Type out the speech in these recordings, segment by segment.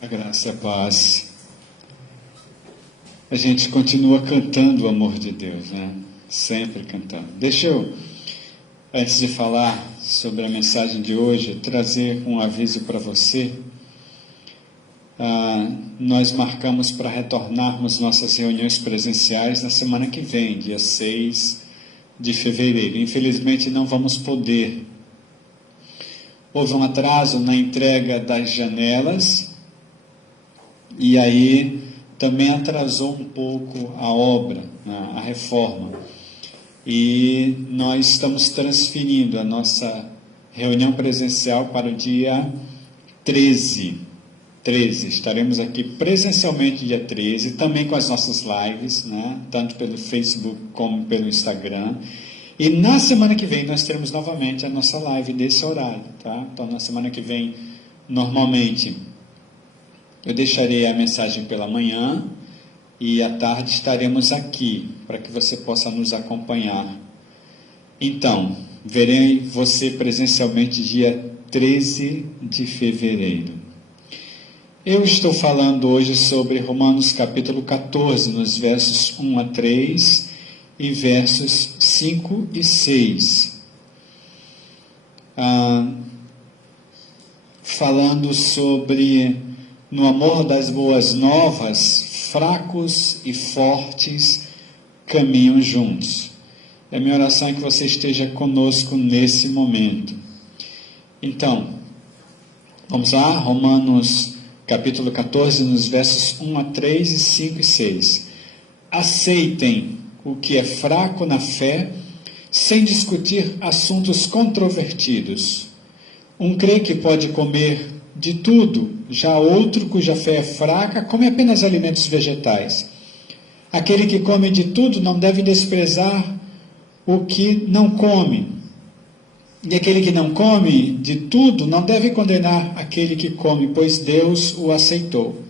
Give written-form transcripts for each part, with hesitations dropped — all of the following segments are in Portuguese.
A graça e a paz. A gente continua cantando o amor de Deus, né? Sempre cantando. Deixa eu, antes de falar sobre a mensagem de hoje, trazer um aviso para você. Nós marcamos para retornarmos nossas reuniões presenciais na semana que vem, dia 6 de fevereiro. Infelizmente não vamos poder. Houve um atraso na entrega das janelas e aí também atrasou um pouco a obra, né, a reforma. E nós estamos transferindo a nossa reunião presencial para o dia 13. Estaremos aqui presencialmente dia 13, também com as nossas lives, né, tanto pelo Facebook como pelo Instagram. E na semana que vem nós teremos novamente a nossa live desse horário, tá? Então na semana que vem, normalmente, eu deixarei a mensagem pela manhã e à tarde estaremos aqui, para que você possa nos acompanhar. Então, verei você presencialmente dia 13 de fevereiro. Eu estou falando hoje sobre Romanos capítulo 14, nos versos 1 a 3 e versos 5 e 6. Falando sobre, no amor das boas novas, fracos e fortes caminham juntos. É minha oração que você esteja conosco nesse momento. Então, vamos lá, Romanos capítulo 14, nos versos 1 a 3 e 5 e 6. Aceitem o que é fraco na fé, sem discutir assuntos controvertidos. Um crê que pode comer de tudo, já outro, cuja fé é fraca, come apenas alimentos vegetais. Aquele que come de tudo não deve desprezar o que não come. E aquele que não come de tudo não deve condenar aquele que come, pois Deus o aceitou.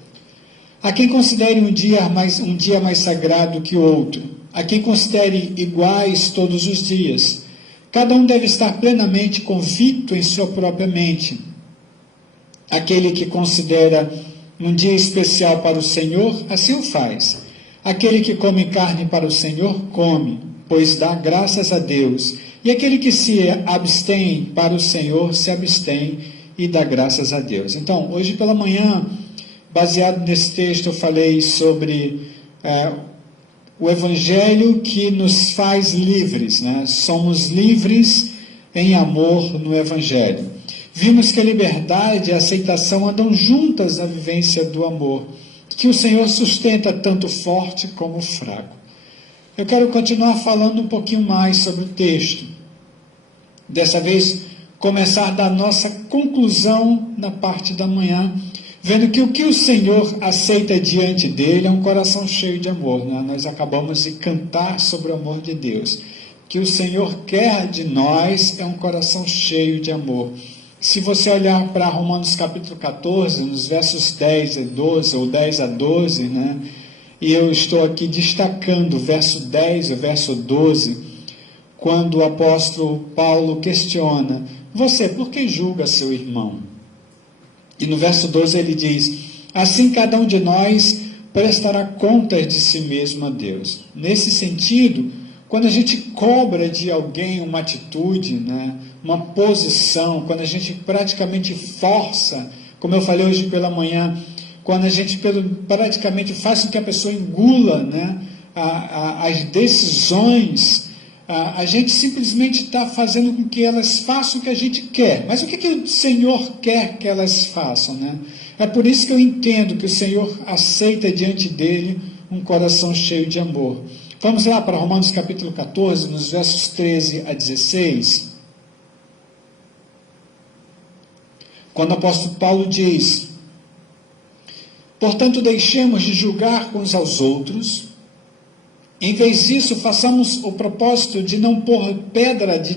A quem considere um dia mais sagrado que o outro, a quem considere iguais todos os dias. Cada um deve estar plenamente convicto em sua própria mente. Aquele que considera um dia especial para o Senhor, assim o faz. Aquele que come carne para o Senhor, come, pois dá graças a Deus. E aquele que se abstém para o Senhor, se abstém e dá graças a Deus. Então, hoje pela manhã, baseado nesse texto, eu falei sobre o Evangelho que nos faz livres, né? Somos livres em amor no Evangelho. Vimos que a liberdade e a aceitação andam juntas na vivência do amor, que o Senhor sustenta tanto forte como fraco. Eu quero continuar falando um pouquinho mais sobre o texto. Dessa vez, começar da nossa conclusão na parte da manhã, vendo que o que o Senhor aceita diante dele é um coração cheio de amor, né? Nós acabamos de cantar sobre o amor de Deus. O que o Senhor quer de nós é um coração cheio de amor. Se você olhar para Romanos capítulo 14, nos versos 10 a 12, ou 10 a 12, né? E eu estou aqui destacando o verso 10 e o verso 12, quando o apóstolo Paulo questiona: você, por que julga seu irmão? E no verso 12 ele diz: assim cada um de nós prestará contas de si mesmo a Deus. Nesse sentido, quando a gente cobra de alguém uma atitude, né, uma posição, quando a gente praticamente força, como eu falei hoje pela manhã, quando a gente praticamente faz com que a pessoa engula, né, as decisões, a gente simplesmente está fazendo com que elas façam o que a gente quer. Mas o que o Senhor quer que elas façam, né? É por isso que eu entendo que o Senhor aceita diante dele um coração cheio de amor. Vamos lá para Romanos capítulo 14, nos versos 13 a 16. Quando o apóstolo Paulo diz: portanto, deixemos de julgar uns aos outros. Em vez disso, façamos o propósito de não pôr pedra de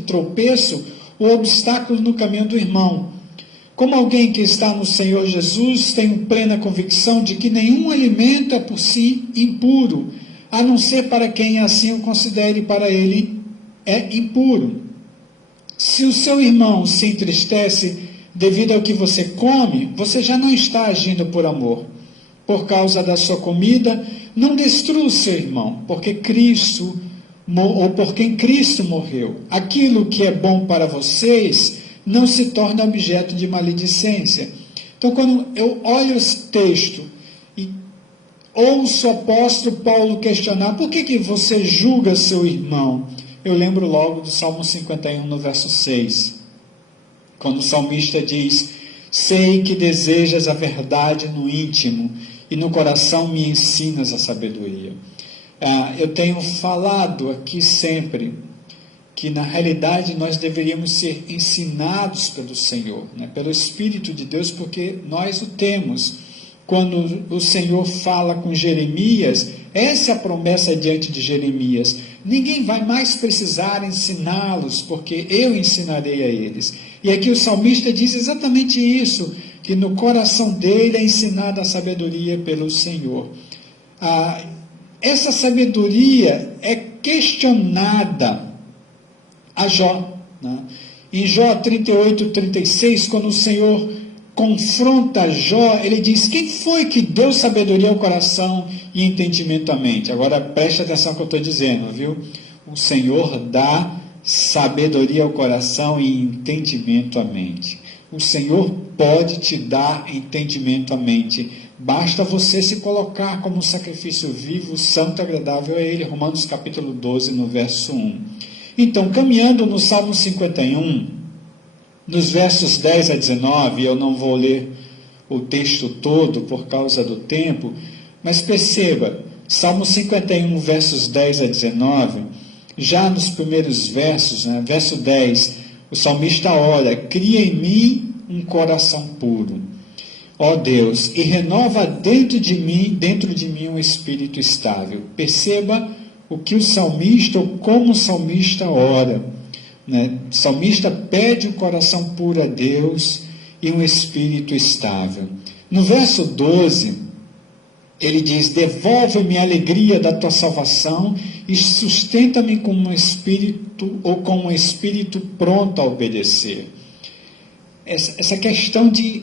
tropeço ou obstáculo no caminho do irmão. Como alguém que está no Senhor Jesus tem plena convicção de que nenhum alimento é por si impuro, a não ser para quem assim o considere para ele é impuro. Se o seu irmão se entristece, devido ao que você come, você já não está agindo por amor. Por causa da sua comida, não destrua o seu irmão, porque Cristo, ou por quem Cristo morreu. Aquilo que é bom para vocês não se torna objeto de maledicência. Então, quando eu olho esse texto e ouço o apóstolo Paulo questionar, por que você julga seu irmão? Eu lembro logo do Salmo 51, no verso 6, quando o salmista diz: sei que desejas a verdade no íntimo, e no coração me ensinas a sabedoria. Eu tenho falado aqui sempre que, na realidade, nós deveríamos ser ensinados pelo Senhor, né? Pelo Espírito de Deus, porque nós o temos. Quando o Senhor fala com Jeremias, essa é a promessa diante de Jeremias: ninguém vai mais precisar ensiná-los, porque eu ensinarei a eles. E aqui o salmista diz exatamente isso, que no coração dele é ensinada a sabedoria pelo Senhor. Essa sabedoria é questionada a Jó, né? Em Jó 38, 36, quando o Senhor confronta Jó, ele diz: quem foi que deu sabedoria ao coração e entendimento à mente? Agora preste atenção no que eu estou dizendo, viu? O Senhor dá sabedoria ao coração e entendimento à mente. O Senhor pode te dar entendimento à mente. Basta você se colocar como um sacrifício vivo, santo e agradável a Ele. Romanos capítulo 12, no verso 1. Então, caminhando no Salmo 51, nos versos 10 a 19, eu não vou ler o texto todo por causa do tempo, mas perceba, Salmo 51, versos 10 a 19, já nos primeiros versos, né, verso 10, o salmista ora: cria em mim um coração puro, ó Deus, e renova dentro de mim um espírito estável. Perceba o que o salmista, ou como o salmista ora, né? O salmista pede um coração puro a Deus e um espírito estável. No verso 12, ele diz: devolve-me a alegria da tua salvação e sustenta-me com um espírito pronto a obedecer. Essa questão de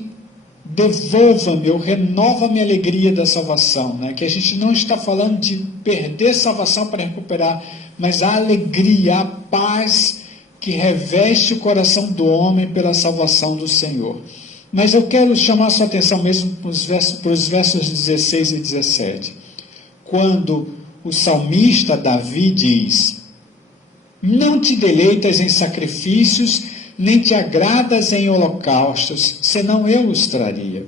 devolva-me ou renova-me a alegria da salvação, né? Que a gente não está falando de perder salvação para recuperar, mas a alegria, a paz que reveste o coração do homem pela salvação do Senhor. Mas eu quero chamar a sua atenção mesmo para os versos 16 e 17, quando o salmista Davi diz: não te deleitas em sacrifícios, nem te agradas em holocaustos, senão eu os traria.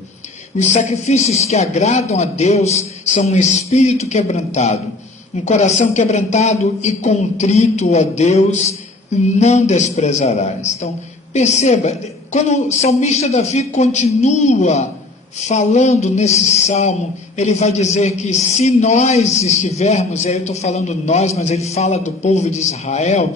Os sacrifícios que agradam a Deus são um espírito quebrantado, um coração quebrantado e contrito a Deus não desprezarás. Então, perceba, quando o salmista Davi continua falando nesse salmo, ele vai dizer que se nós estivermos, aí eu estou falando nós, mas ele fala do povo de Israel,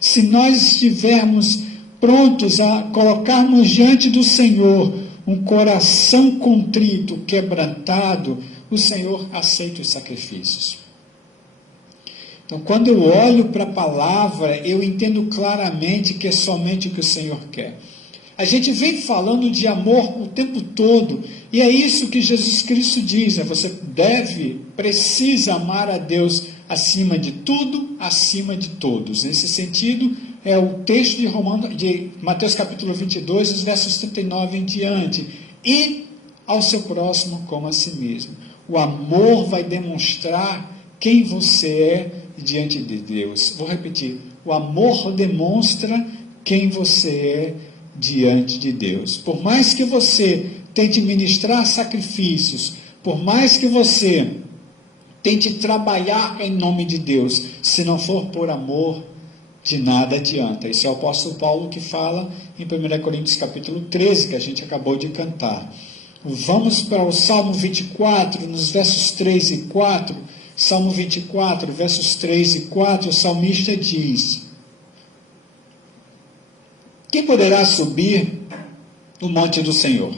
se nós estivermos prontos a colocarmos diante do Senhor um coração contrito, quebrantado, o Senhor aceita os sacrifícios. Então, quando eu olho para a palavra, eu entendo claramente que é somente o que o Senhor quer. A gente vem falando de amor o tempo todo, e é isso que Jesus Cristo diz, né? Você precisa amar a Deus acima de tudo, acima de todos. Nesse sentido, é o texto de Mateus capítulo 22, os versos 39 em diante. E ao seu próximo como a si mesmo. O amor vai demonstrar quem você é diante de Deus. Vou repetir: o amor demonstra quem você é diante de Deus. Por mais que você tente ministrar sacrifícios, por mais que você tente trabalhar em nome de Deus, se não for por amor, de nada adianta. Isso é o apóstolo Paulo que fala em 1 Coríntios capítulo 13, que a gente acabou de cantar. Vamos para o Salmo 24, nos versos 3 e 4. Salmo 24, versos 3 e 4, o salmista diz: quem poderá subir no monte do Senhor?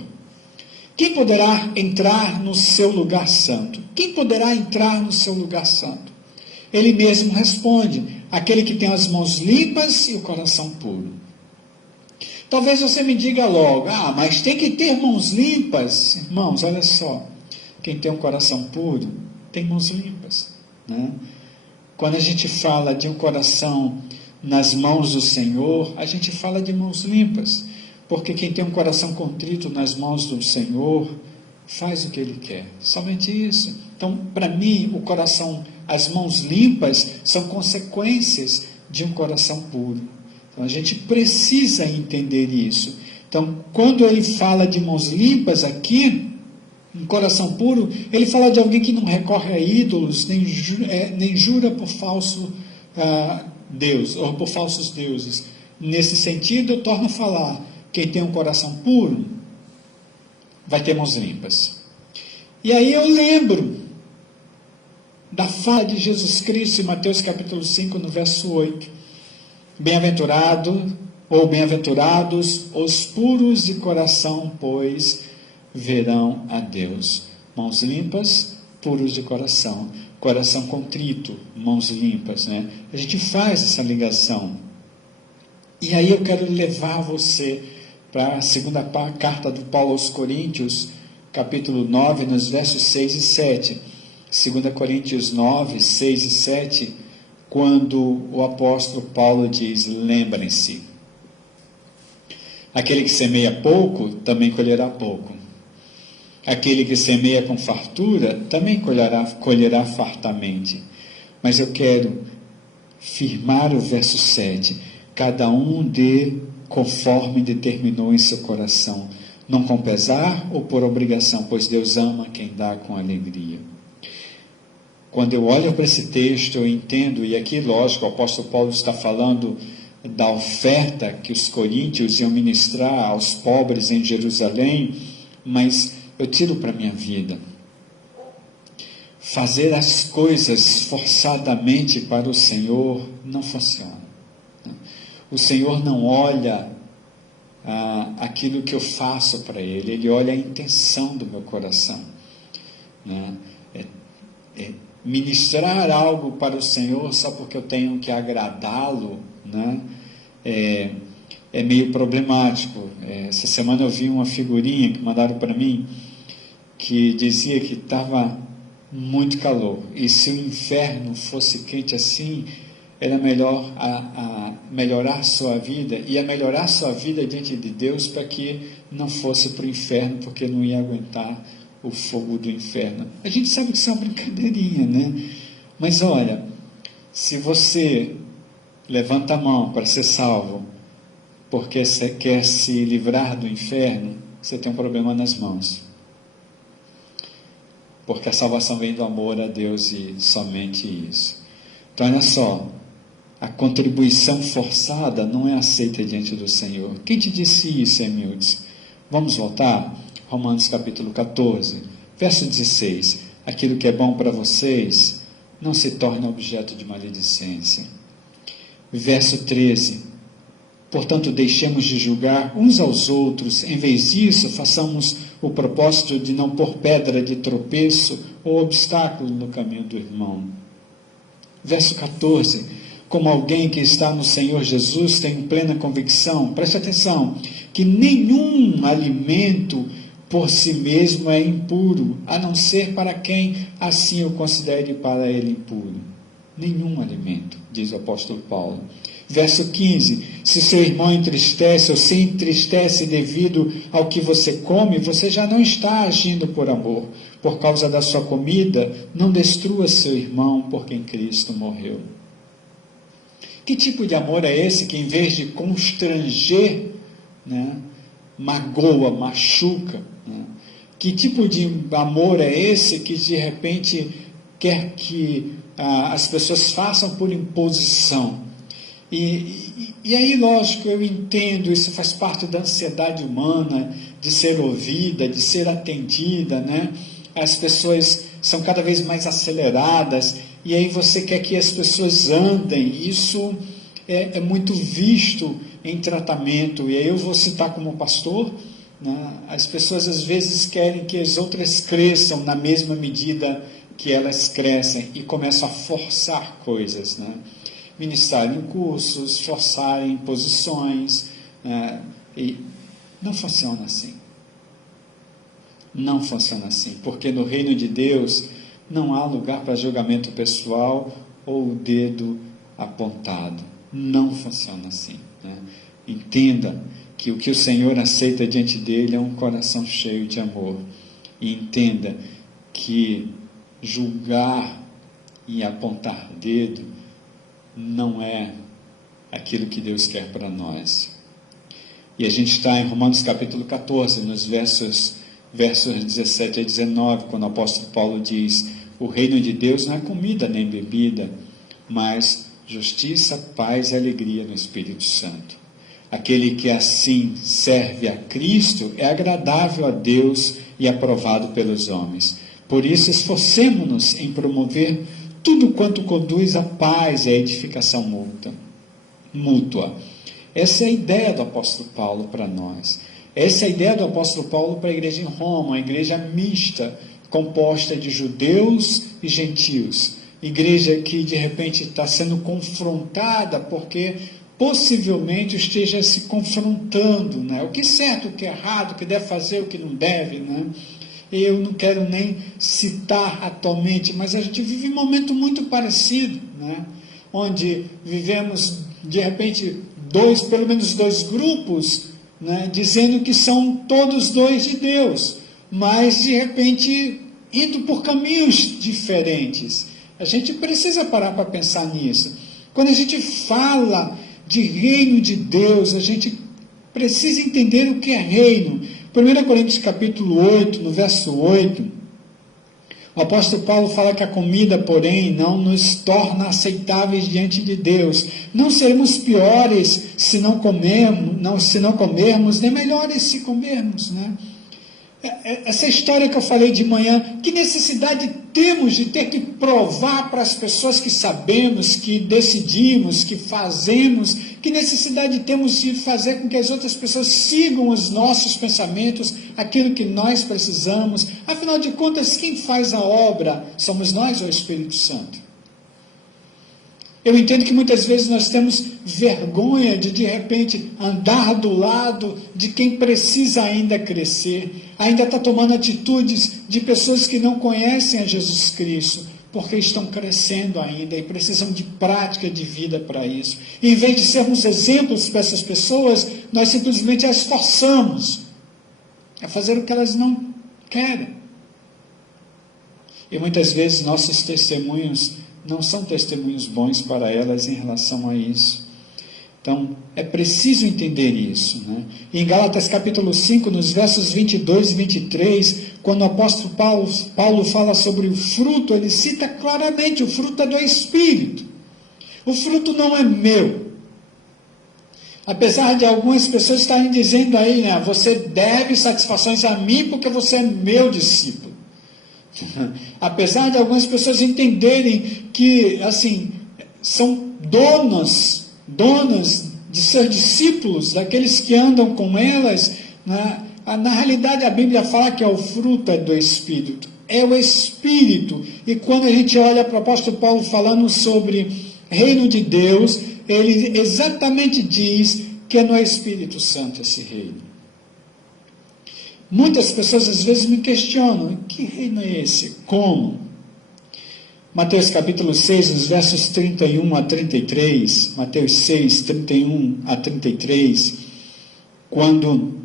Quem poderá entrar no seu lugar santo? Quem poderá entrar no seu lugar santo? Ele mesmo responde: aquele que tem as mãos limpas e o coração puro. Talvez você me diga logo, mas tem que ter mãos limpas. Irmãos, olha só, quem tem um coração puro, tem mãos limpas, né? Quando a gente fala de um coração nas mãos do Senhor, a gente fala de mãos limpas, porque quem tem um coração contrito nas mãos do Senhor, faz o que Ele quer, somente isso. Então, para mim, o coração, as mãos limpas, são consequências de um coração puro. Então, a gente precisa entender isso. Então, quando ele fala de mãos limpas aqui, um coração puro, ele fala de alguém que não recorre a ídolos, nem jura por falso Deus, ou por falsos deuses. Nesse sentido, eu torno a falar, quem tem um coração puro, vai ter mãos limpas. E aí eu lembro da fala de Jesus Cristo em Mateus capítulo 5, no verso 8. Bem-aventurado, ou bem-aventurados, os puros de coração, pois verão a Deus. Mãos limpas, puros de coração. Coração contrito, mãos limpas, né? A gente faz essa ligação. E aí eu quero levar você para a segunda carta do Paulo aos Coríntios, capítulo 9, nos versos 6 e 7. 2 Coríntios 9, 6 e 7, quando o apóstolo Paulo diz, lembrem-se, aquele que semeia pouco, também colherá pouco. Aquele que semeia com fartura, também colherá fartamente. Mas eu quero firmar o verso 7. Cada um dê conforme determinou em seu coração, não com pesar ou por obrigação, pois Deus ama quem dá com alegria. Quando eu olho para esse texto, eu entendo, e aqui, lógico, o apóstolo Paulo está falando da oferta que os coríntios iam ministrar aos pobres em Jerusalém, mas eu tiro para a minha vida. Fazer as coisas forçadamente para o Senhor não funciona. O Senhor não olha aquilo que eu faço para Ele, Ele olha a intenção do meu coração. Né? Ministrar algo para o Senhor só porque eu tenho que agradá-lo, né? É meio problemático. Essa semana eu vi uma figurinha que mandaram para mim, que dizia que estava muito calor, e se o inferno fosse quente assim, era melhor melhorar sua vida, e melhorar sua vida diante de Deus para que não fosse para o inferno, porque não ia aguentar o fogo do inferno. A gente sabe que isso é uma brincadeirinha, né? Mas olha, se você levanta a mão para ser salvo, porque você quer se livrar do inferno, você tem um problema nas mãos. Porque a salvação vem do amor a Deus e somente isso. Então, olha só, a contribuição forçada não é aceita diante do Senhor. Quem te disse isso, Emildes? Vamos voltar? Romanos capítulo 14, verso 16. Aquilo que é bom para vocês não se torna objeto de maledicência. Verso 13. Portanto, deixemos de julgar uns aos outros, em vez disso, façamos o propósito de não pôr pedra de tropeço ou obstáculo no caminho do irmão. Verso 14. Como alguém que está no Senhor Jesus tem plena convicção, preste atenção, que nenhum alimento por si mesmo é impuro, a não ser para quem assim o considere para ele impuro. Nenhum alimento, diz o apóstolo Paulo. Verso 15, se seu irmão entristece ou se entristece devido ao que você come, você já não está agindo por amor. Por causa da sua comida, não destrua seu irmão por quem Cristo morreu. Que tipo de amor é esse que, em vez de constranger, né, magoa, machuca? Né? Que tipo de amor é esse que, de repente, quer que as pessoas façam por imposição? E aí, lógico, eu entendo, isso faz parte da ansiedade humana, de ser ouvida, de ser atendida, né? As pessoas são cada vez mais aceleradas, e aí você quer que as pessoas andem, isso é muito visto em tratamento, e aí eu vou citar como pastor, né? As pessoas às vezes querem que as outras cresçam na mesma medida que elas crescem, e começam a forçar coisas, né? Ministrarem cursos, forçarem posições, E não funciona assim. Não funciona assim, porque no reino de Deus não há lugar para julgamento pessoal ou o dedo apontado. Não funciona assim, né? Entenda que o Senhor aceita diante dele é um coração cheio de amor. E entenda que julgar e apontar dedo não é aquilo que Deus quer para nós. E a gente está em Romanos capítulo 14, nos versos 17 a 19, quando o apóstolo Paulo diz: o reino de Deus não é comida nem bebida, mas justiça, paz e alegria no Espírito Santo. Aquele que assim serve a Cristo é agradável a Deus e aprovado pelos homens. Por isso, esforcemo-nos em promover tudo quanto conduz à paz e à edificação mútua. Essa é a ideia do apóstolo Paulo para nós. Essa é a ideia do apóstolo Paulo para a igreja em Roma, uma igreja mista, composta de judeus e gentios. Igreja que de repente está sendo confrontada porque possivelmente esteja se confrontando, né? O que é certo, o que é errado, o que deve fazer, o que não deve, né? Eu não quero nem citar atualmente, mas a gente vive um momento muito parecido, né? Onde vivemos de repente pelo menos dois grupos, né? Dizendo que são todos dois de Deus, mas de repente indo por caminhos diferentes. A gente precisa parar para pensar nisso. Quando a gente fala de reino de Deus, a gente precisa entender o que é reino. 1 Coríntios capítulo 8, no verso 8, o apóstolo Paulo fala que a comida, porém, não nos torna aceitáveis diante de Deus. Não seremos piores se não comermos, nem melhores se comermos, né? Essa história que eu falei de manhã, que necessidade temos de ter que provar para as pessoas que sabemos, que decidimos, que fazemos, que necessidade temos de fazer com que as outras pessoas sigam os nossos pensamentos, aquilo que nós precisamos? Afinal de contas, quem faz a obra? Somos nós ou o Espírito Santo? Eu entendo que muitas vezes nós temos vergonha de repente, andar do lado de quem precisa ainda crescer, ainda está tomando atitudes de pessoas que não conhecem a Jesus Cristo, porque estão crescendo ainda e precisam de prática de vida para isso. E, em vez de sermos exemplos para essas pessoas, nós simplesmente as forçamos a fazer o que elas não querem. E muitas vezes nossos testemunhos não são testemunhos bons para elas em relação a isso. Então, é preciso entender isso, né? Em Gálatas capítulo 5, nos versos 22 e 23, quando o apóstolo Paulo fala sobre o fruto, ele cita claramente: o fruto é do Espírito. O fruto não é meu. Apesar de algumas pessoas estarem dizendo aí, né, você deve satisfações a mim porque você é meu discípulo. Apesar de algumas pessoas entenderem que, assim, são donas de seus discípulos, daqueles que andam com elas, né? Na realidade a Bíblia fala que é o fruto do Espírito, é o Espírito. E quando a gente olha para o apóstolo Paulo falando sobre reino de Deus, ele exatamente diz que é no Espírito Santo esse reino. Muitas pessoas às vezes me questionam: que reino é esse? Como? Mateus capítulo 6, nos versos 31 a 33, Mateus 6, 31 a 33, quando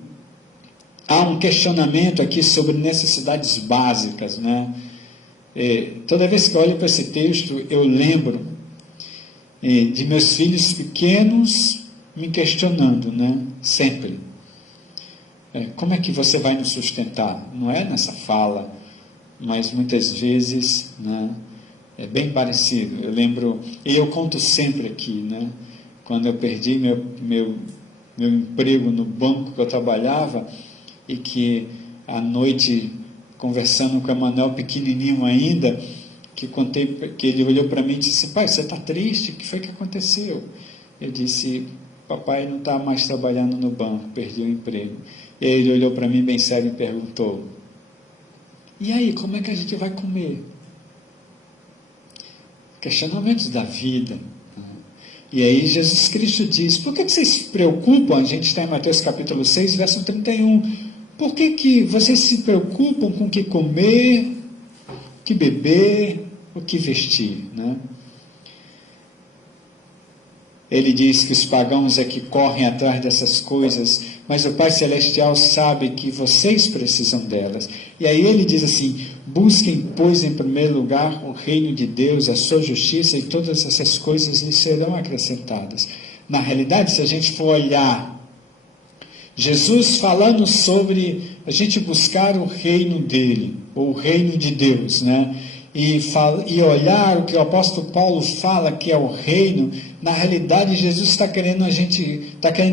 há um questionamento aqui sobre necessidades básicas, né? Toda vez que eu olho para esse texto, eu lembro de meus filhos pequenos me questionando, né? Sempre. Como é que você vai nos sustentar? Não é nessa fala, mas muitas vezes, né, é bem parecido. Eu lembro, e eu conto sempre aqui, né, quando eu perdi meu emprego no banco que eu trabalhava, e que à noite, conversando com o Emanuel, pequenininho ainda, que ele olhou para mim e disse: pai, você está triste? O que foi que aconteceu? Eu disse: papai não está mais trabalhando no banco, perdi o emprego. E aí ele olhou para mim bem sério e perguntou: e aí, como é que a gente vai comer? Questionamentos da vida. E aí Jesus Cristo diz, por que vocês se preocupam? A gente está em Mateus capítulo 6, verso 31. Por que vocês se preocupam com o que comer, o que beber, o que vestir, né? Ele diz que os pagãos é que correm atrás dessas coisas, mas o Pai Celestial sabe que vocês precisam delas. E aí ele diz assim, busquem, pois, em primeiro lugar o reino de Deus, a sua justiça, e todas essas coisas lhes serão acrescentadas. Na realidade, se a gente for olhar, Jesus falando sobre a gente buscar o reino dele, ou o reino de Deus, né? E olhar o que o apóstolo Paulo fala que é o reino, na realidade Jesus está querendo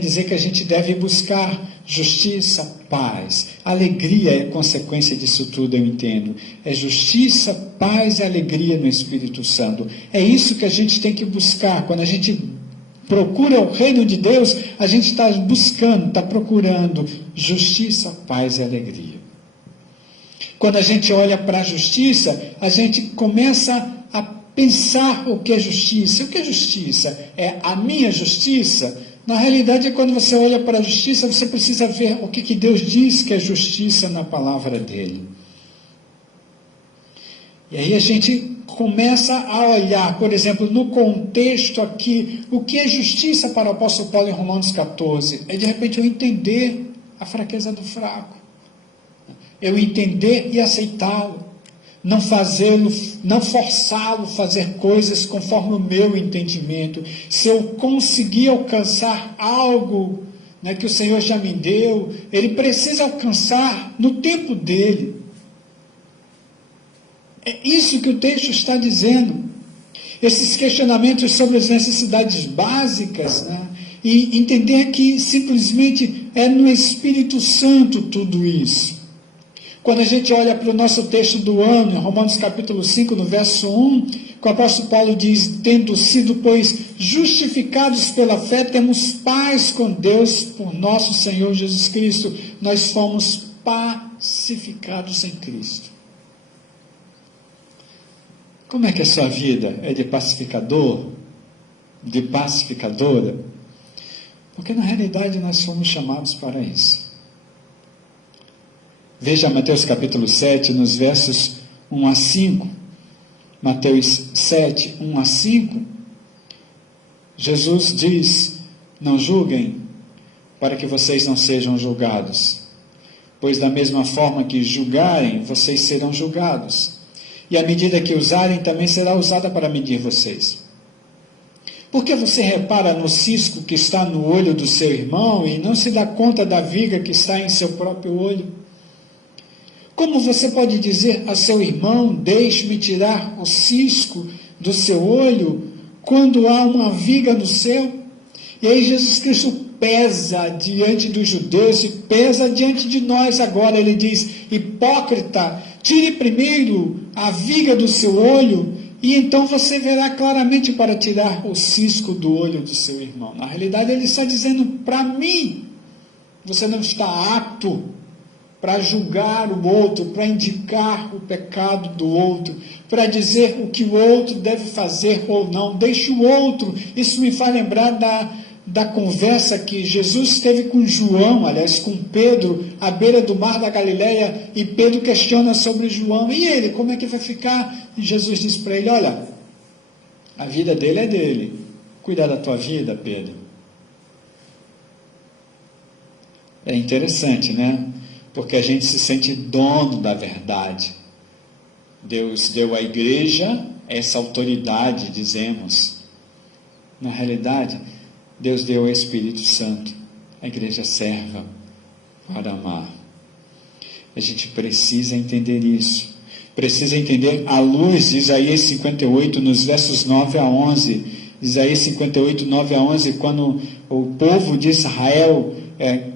dizer que a gente deve buscar justiça, paz, alegria é consequência disso tudo, eu entendo, é justiça, paz e alegria no Espírito Santo, é isso que a gente tem que buscar, quando a gente procura o reino de Deus, a gente está buscando, está procurando justiça, paz e alegria. Quando a gente olha para a justiça, a gente começa a pensar o que é justiça. O que é justiça? É a minha justiça? Na realidade, quando você olha para a justiça, você precisa ver o que Deus diz que é justiça na palavra dele. E aí a gente começa a olhar, por exemplo, no contexto aqui, o que é justiça para o apóstolo Paulo em Romanos 14? É de repente eu entender a fraqueza do fraco. Eu entender e aceitá-lo, não fazê-lo, não forçá-lo a fazer coisas conforme o meu entendimento. Se eu conseguir alcançar algo, né, que o Senhor já me deu, ele precisa alcançar no tempo dele. É isso que o texto está dizendo. Esses questionamentos sobre as necessidades básicas, né, e entender que simplesmente é no Espírito Santo tudo isso. Quando a gente olha para o nosso texto do ano, em Romanos capítulo 5, no verso 1, que o apóstolo Paulo diz, tendo sido, pois, justificados pela fé, temos paz com Deus por nosso Senhor Jesus Cristo. Nós fomos pacificados em Cristo. Como é que a sua vida é de pacificador? De pacificadora? Porque na realidade nós fomos chamados para isso. Veja Mateus capítulo 7, nos versos 1 a 5. Mateus 7, 1 a 5. Jesus diz, não julguem, para que vocês não sejam julgados. Pois da mesma forma que julgarem, vocês serão julgados. E a medida que usarem, também será usada para medir vocês. Por que você repara no cisco que está no olho do seu irmão e não se dá conta da viga que está em seu próprio olho? Como você pode dizer a seu irmão, deixe-me tirar o cisco do seu olho, quando há uma viga no seu? E aí Jesus Cristo pesa diante dos judeus e pesa diante de nós agora. Ele diz, hipócrita, tire primeiro a viga do seu olho, e então você verá claramente para tirar o cisco do olho do seu irmão. Na realidade, ele está dizendo para mim, você não está apto para julgar o outro, para indicar o pecado do outro, para dizer o que o outro deve fazer ou não. Deixe o outro. Isso me faz lembrar da conversa que Jesus teve com João, aliás, com Pedro, à beira do mar da Galileia, e Pedro questiona sobre João. E ele, como é que vai ficar? E Jesus diz para ele, olha, a vida dele é dele. Cuida da tua vida, Pedro. É interessante, né? Porque a gente se sente dono da verdade. Deus deu à igreja essa autoridade, dizemos. Na realidade, Deus deu ao Espírito Santo. A igreja serva para amar. A gente precisa entender isso. Precisa entender à luz de Isaías 58, nos versos 9 a 11. Isaías 58, 9 a 11, quando o povo de Israel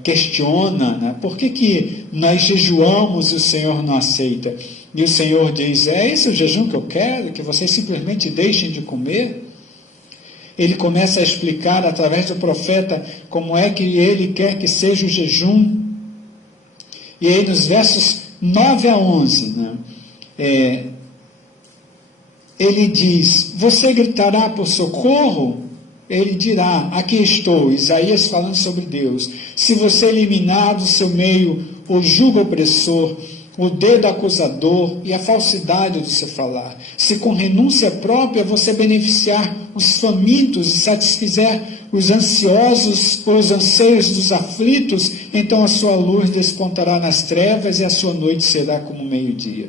questiona, né? Por que nós jejuamos e o Senhor não aceita? E o Senhor diz, é esse o jejum que eu quero? Que vocês simplesmente deixem de comer? Ele começa a explicar através do profeta como é que ele quer que seja o jejum. E aí nos versos 9 a 11, né? Ele diz, você gritará por socorro? ele dirá: aqui estou, Isaías falando sobre Deus. Se você eliminar do seu meio o jugo opressor, o dedo acusador e a falsidade do seu falar, se com renúncia própria você beneficiar os famintos e satisfizer os ansiosos ou os anseios dos aflitos, então a sua luz despontará nas trevas e a sua noite será como meio-dia.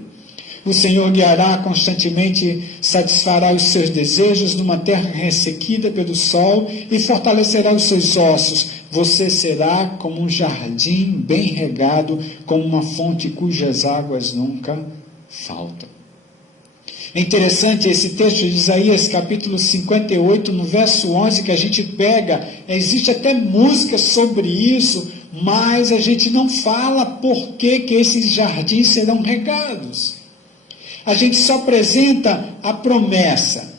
O Senhor guiará constantemente, satisfará os seus desejos numa terra ressequida pelo sol e fortalecerá os seus ossos. Você será como um jardim bem regado, como uma fonte cujas águas nunca faltam. É interessante esse texto de Isaías, capítulo 58, no verso 11, que a gente pega, existe até música sobre isso, mas a gente não fala por que esses jardins serão regados. A gente só apresenta a promessa.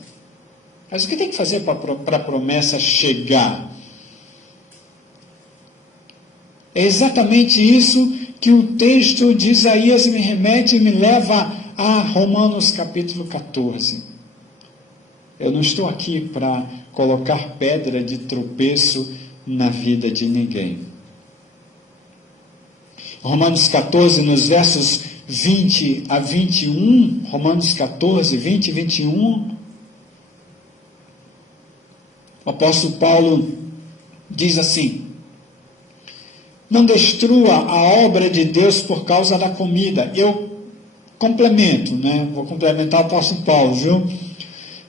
Mas o que tem que fazer para a promessa chegar? É exatamente isso que o texto de Isaías me remete e me leva a Romanos capítulo 14. Eu não estou aqui para colocar pedra de tropeço na vida de ninguém. Romanos 14, nos versos 20 a 21, Romanos 14, 20 e 21, o apóstolo Paulo diz assim: não destrua a obra de Deus por causa da comida. Eu complemento, vou complementar o apóstolo Paulo, viu?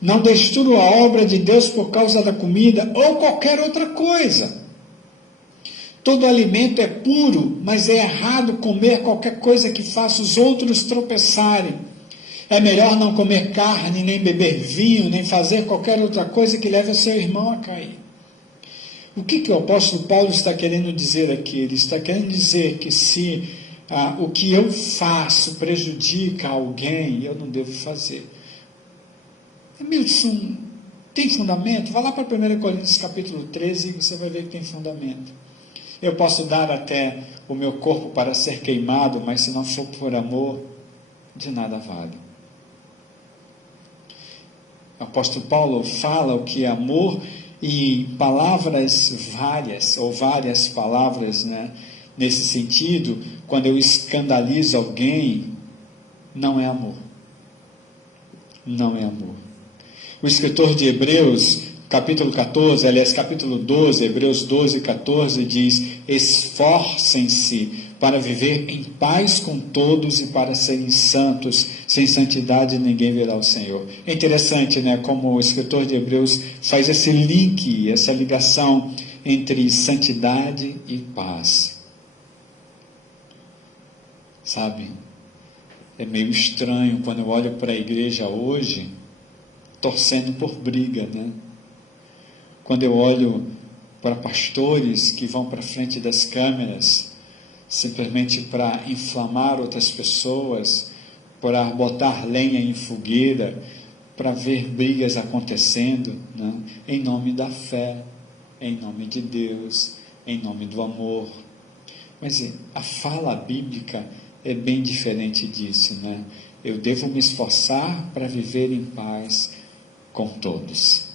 Não destrua a obra de Deus por causa da comida ou qualquer outra coisa. Todo alimento é puro, mas é errado comer qualquer coisa que faça os outros tropeçarem. É melhor não comer carne, nem beber vinho, nem fazer qualquer outra coisa que leve o seu irmão a cair. O que o apóstolo Paulo está querendo dizer aqui? Ele está querendo dizer que se o que eu faço prejudica alguém, eu não devo fazer. Milton, tem fundamento? Vá lá para 1 Coríntios capítulo 13 e você vai ver que tem fundamento. Eu posso dar até o meu corpo para ser queimado, mas se não for por amor, de nada vale. O apóstolo Paulo fala o que é amor e palavras várias, ou várias palavras, nesse sentido, quando eu escandalizo alguém, não é amor. Não é amor. O escritor de Hebreus, capítulo 14, aliás, capítulo 12, Hebreus 12, 14, diz: esforcem-se para viver em paz com todos e para serem santos. Sem santidade ninguém verá o Senhor. É interessante, como o escritor de Hebreus faz esse link, essa ligação entre santidade e paz. Sabe, é meio estranho quando eu olho para a igreja hoje, torcendo por briga, Quando eu olho para pastores que vão para frente das câmeras simplesmente para inflamar outras pessoas, para botar lenha em fogueira, para ver brigas acontecendo, em nome da fé, em nome de Deus, em nome do amor. Mas a fala bíblica é bem diferente disso, Eu devo me esforçar para viver em paz com todos.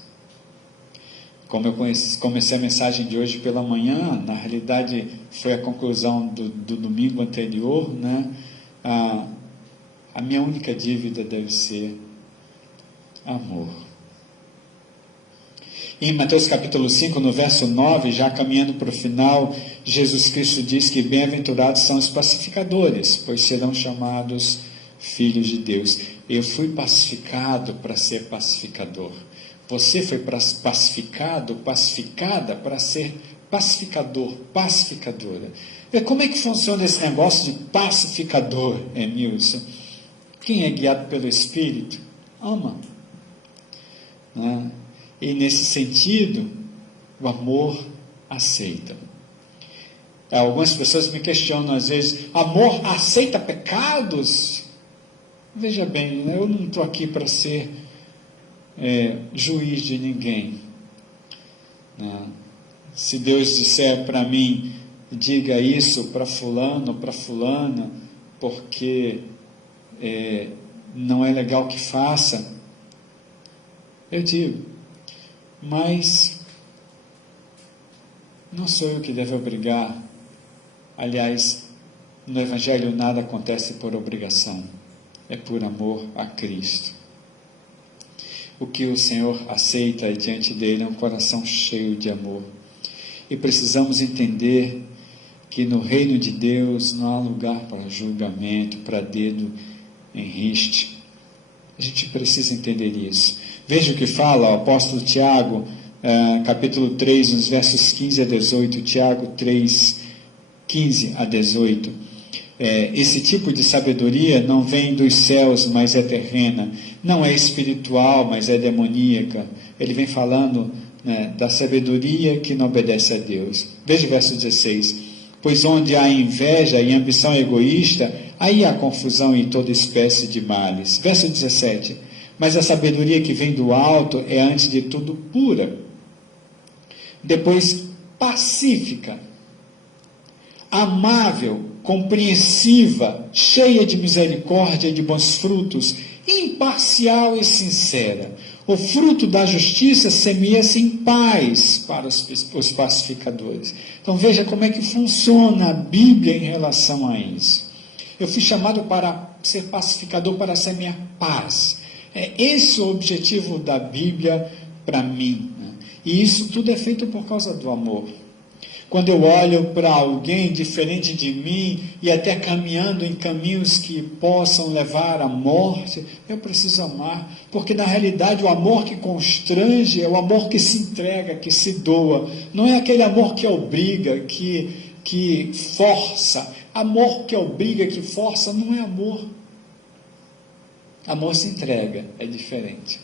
Como eu comecei a mensagem de hoje pela manhã, na realidade foi a conclusão do domingo anterior, a minha única dívida deve ser amor. Em Mateus capítulo 5, no verso 9, já caminhando para o final, Jesus Cristo diz que bem-aventurados são os pacificadores, pois serão chamados filhos de Deus. Eu fui pacificado para ser pacificador. Você foi pacificado, pacificada para ser pacificador, pacificadora. E como é que funciona esse negócio de pacificador, Emilson? Quem é guiado pelo Espírito, ama. E nesse sentido, o amor aceita. Algumas pessoas me questionam às vezes: amor aceita pecados? Veja bem, eu não estou aqui para ser juiz de ninguém. Se Deus disser para mim, diga isso para fulano, para fulana, porque não é legal que faça, eu digo. Mas Não sou eu que devo obrigar. Aliás, no Evangelho nada acontece por obrigação, é por amor a Cristo. O que o Senhor aceita diante dele é um coração cheio de amor. E precisamos entender que no reino de Deus não há lugar para julgamento, para dedo em riste. A gente precisa entender isso. Veja o que fala o apóstolo Tiago, capítulo 3, nos versos 15 a 18, Tiago 3, 15 a 18. Esse tipo de sabedoria não vem dos céus, mas é terrena. Não é espiritual, mas é demoníaca. Ele vem falando, né, da sabedoria que não obedece a Deus. Veja o verso 16. Pois onde há inveja e ambição egoísta, aí há confusão e toda espécie de males. Verso 17. Mas a sabedoria que vem do alto é antes de tudo pura, depois pacífica, amável, compreensiva, cheia de misericórdia e de bons frutos, imparcial e sincera. O fruto da justiça semeia-se em paz para os pacificadores. Então veja como é que funciona a Bíblia em relação a isso. Eu fui chamado para ser pacificador, para semear paz. É esse o objetivo da Bíblia para mim, né? E isso tudo é feito por causa do amor. Quando eu olho para alguém diferente de mim e até caminhando em caminhos que possam levar à morte, eu preciso amar, porque na realidade o amor que constrange é o amor que se entrega, que se doa. Não é aquele amor que obriga, que força. Amor que obriga, que força, não é amor. Amor se entrega, é diferente.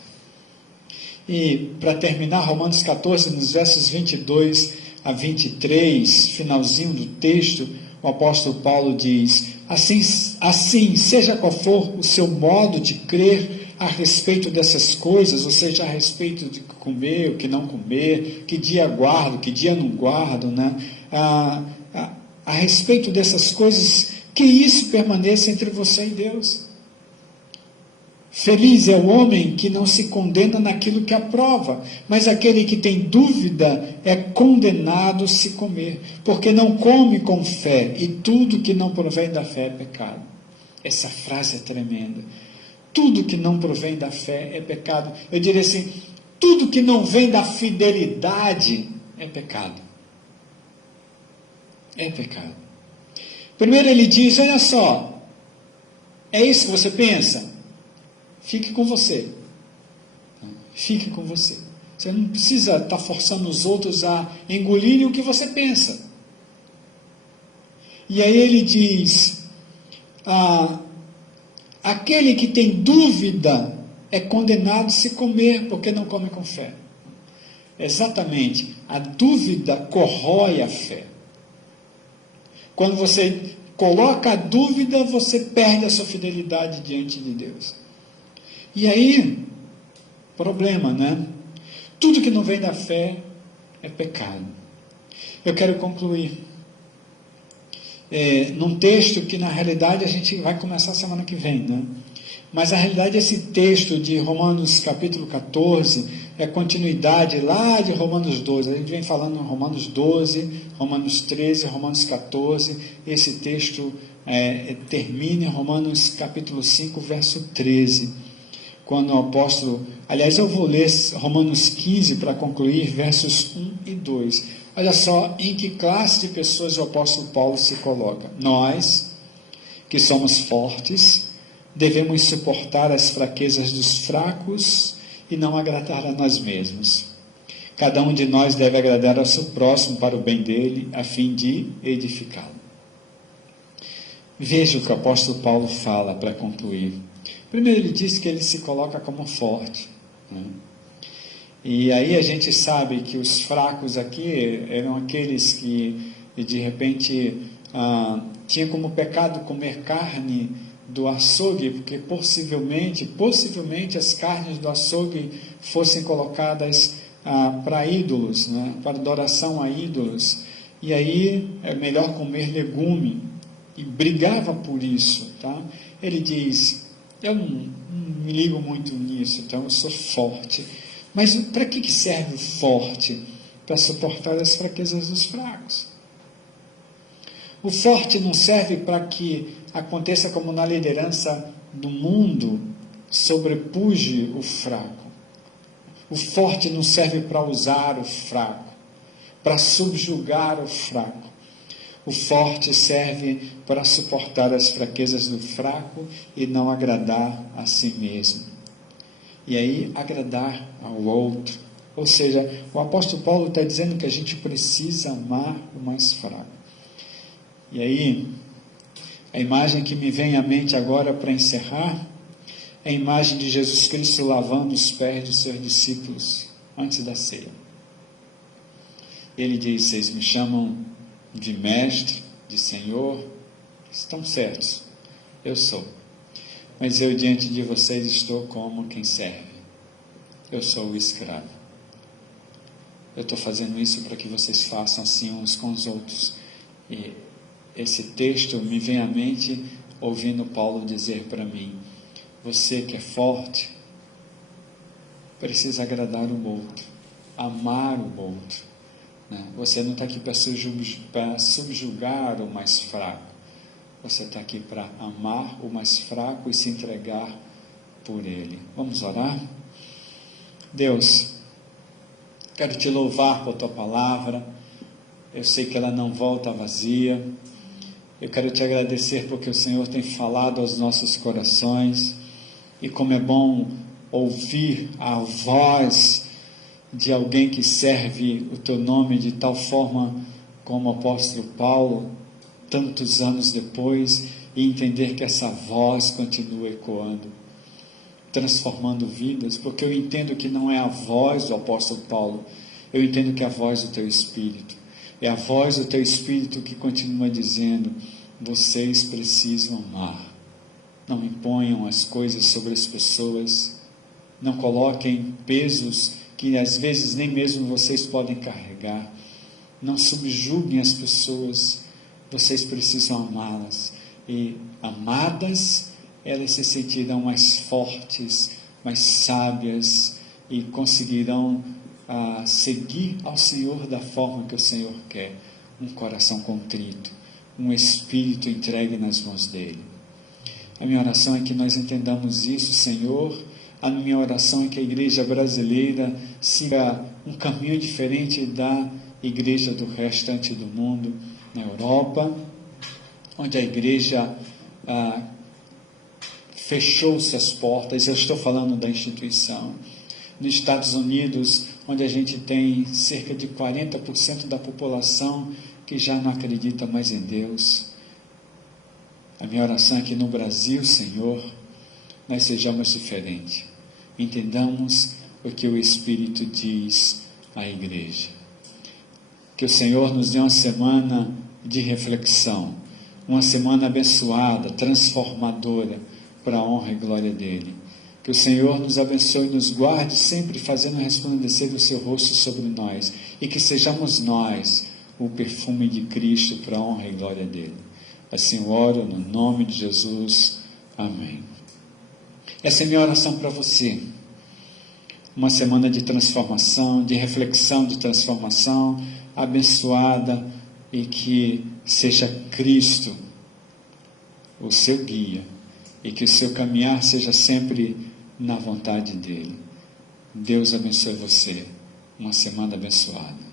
E para terminar, Romanos 14, nos versos 22 a 23, finalzinho do texto, o apóstolo Paulo diz: assim, seja qual for o seu modo de crer a respeito dessas coisas, ou seja, a respeito de comer, o que não comer, que dia guardo, que dia não guardo, né? A respeito dessas coisas, que isso permaneça entre você e Deus. Feliz é o homem que não se condena naquilo que aprova, mas aquele que tem dúvida é condenado se comer, porque não come com fé, e tudo que não provém da fé é pecado. Essa frase é tremenda. Tudo que não provém da fé é pecado. Eu diria assim, tudo que não vem da fidelidade é pecado. É pecado. Primeiro ele diz, olha só, é isso que você pensa? Fique com você. Fique com você. Você não precisa estar forçando os outros a engolirem o que você pensa. E aí ele diz, aquele que tem dúvida é condenado se comer, porque não come com fé. Exatamente, a dúvida corrói a fé. Quando você coloca a dúvida, você perde a sua fidelidade diante de Deus. E aí, problema, né? Tudo que não vem da fé é pecado. Eu quero concluir num texto que na realidade a gente vai começar semana que vem, né? Mas na realidade esse texto de Romanos capítulo 14 é continuidade lá de Romanos 12. A gente vem falando em Romanos 12, Romanos 13, Romanos 14. Esse texto termina em Romanos capítulo 5, verso 13. Quando o apóstolo, aliás, eu vou ler Romanos 15 para concluir, versos 1 e 2. Olha só em que classe de pessoas o apóstolo Paulo se coloca. Nós, que somos fortes, devemos suportar as fraquezas dos fracos e não agradar a nós mesmos. Cada um de nós deve agradar ao seu próximo para o bem dele, a fim de edificá-lo. Veja o que o apóstolo Paulo fala para concluir. Primeiro ele diz que ele se coloca como forte, né? E aí a gente sabe que os fracos aqui eram aqueles que de repente tinham como pecado comer carne do açougue, porque possivelmente as carnes do açougue fossem colocadas para ídolos, né? Para adoração a ídolos, e aí é melhor comer legume, e brigava por isso, tá? Ele diz, eu não me ligo muito nisso, então eu sou forte. Mas para que serve o forte? para suportar as fraquezas dos fracos. O forte não serve para que aconteça como na liderança do mundo, sobrepuje o fraco. O forte não serve para usar o fraco, para subjugar o fraco. O forte serve para suportar as fraquezas do fraco e não agradar a si mesmo. E aí, agradar ao outro. Ou seja, o apóstolo Paulo está dizendo que a gente precisa amar o mais fraco. E aí, a imagem que me vem à mente agora para encerrar é a imagem de Jesus Cristo lavando os pés dos seus discípulos antes da ceia. Ele diz: vocês me chamam de mestre, de senhor, estão certos, eu sou. Mas eu diante de vocês estou como quem serve. Eu sou o escravo. Eu estou fazendo isso para que vocês façam assim uns com os outros. E esse texto me vem à mente ouvindo Paulo dizer para mim: você que é forte, precisa agradar o outro, amar o outro. Você não está aqui para subjugar o mais fraco. Você está aqui para amar o mais fraco e se entregar por ele. Vamos orar? Deus, quero te louvar por tua palavra. Eu sei que ela não volta vazia. Eu quero te agradecer porque o Senhor tem falado aos nossos corações. E como é bom ouvir a voz de alguém que serve o teu nome de tal forma como o apóstolo Paulo, tantos anos depois, e entender que essa voz continua ecoando, transformando vidas, porque eu entendo que não é a voz do apóstolo Paulo, eu entendo que é a voz do teu Espírito, é a voz do teu Espírito que continua dizendo: vocês precisam amar, não imponham as coisas sobre as pessoas, não coloquem pesos que às vezes nem mesmo vocês podem carregar, não subjuguem as pessoas, vocês precisam amá-las, e amadas, elas se sentirão mais fortes, mais sábias, e conseguirão seguir ao Senhor da forma que o Senhor quer, um coração contrito, um espírito entregue nas mãos dele. A minha oração é que nós entendamos isso, Senhor. A minha oração é que a igreja brasileira siga um caminho diferente da igreja do restante do mundo. Na Europa, onde a igreja fechou-se as portas, eu estou falando da instituição. Nos Estados Unidos, onde a gente tem cerca de 40% da população que já não acredita mais em Deus. A minha oração é que no Brasil, Senhor, nós sejamos diferentes. Entendamos o que o Espírito diz à igreja. Que o Senhor nos dê uma semana de reflexão, uma semana abençoada, transformadora, para a honra e glória dEle. Que o Senhor nos abençoe e nos guarde, sempre fazendo resplandecer o seu rosto sobre nós, e que sejamos nós o perfume de Cristo para a honra e glória dEle. Assim eu oro no nome de Jesus. Amém. Essa é a minha oração para você. Uma semana de transformação, de reflexão, de transformação, abençoada, e que seja Cristo o seu guia, e que o seu caminhar seja sempre na vontade dEle. Deus abençoe você. Uma semana abençoada.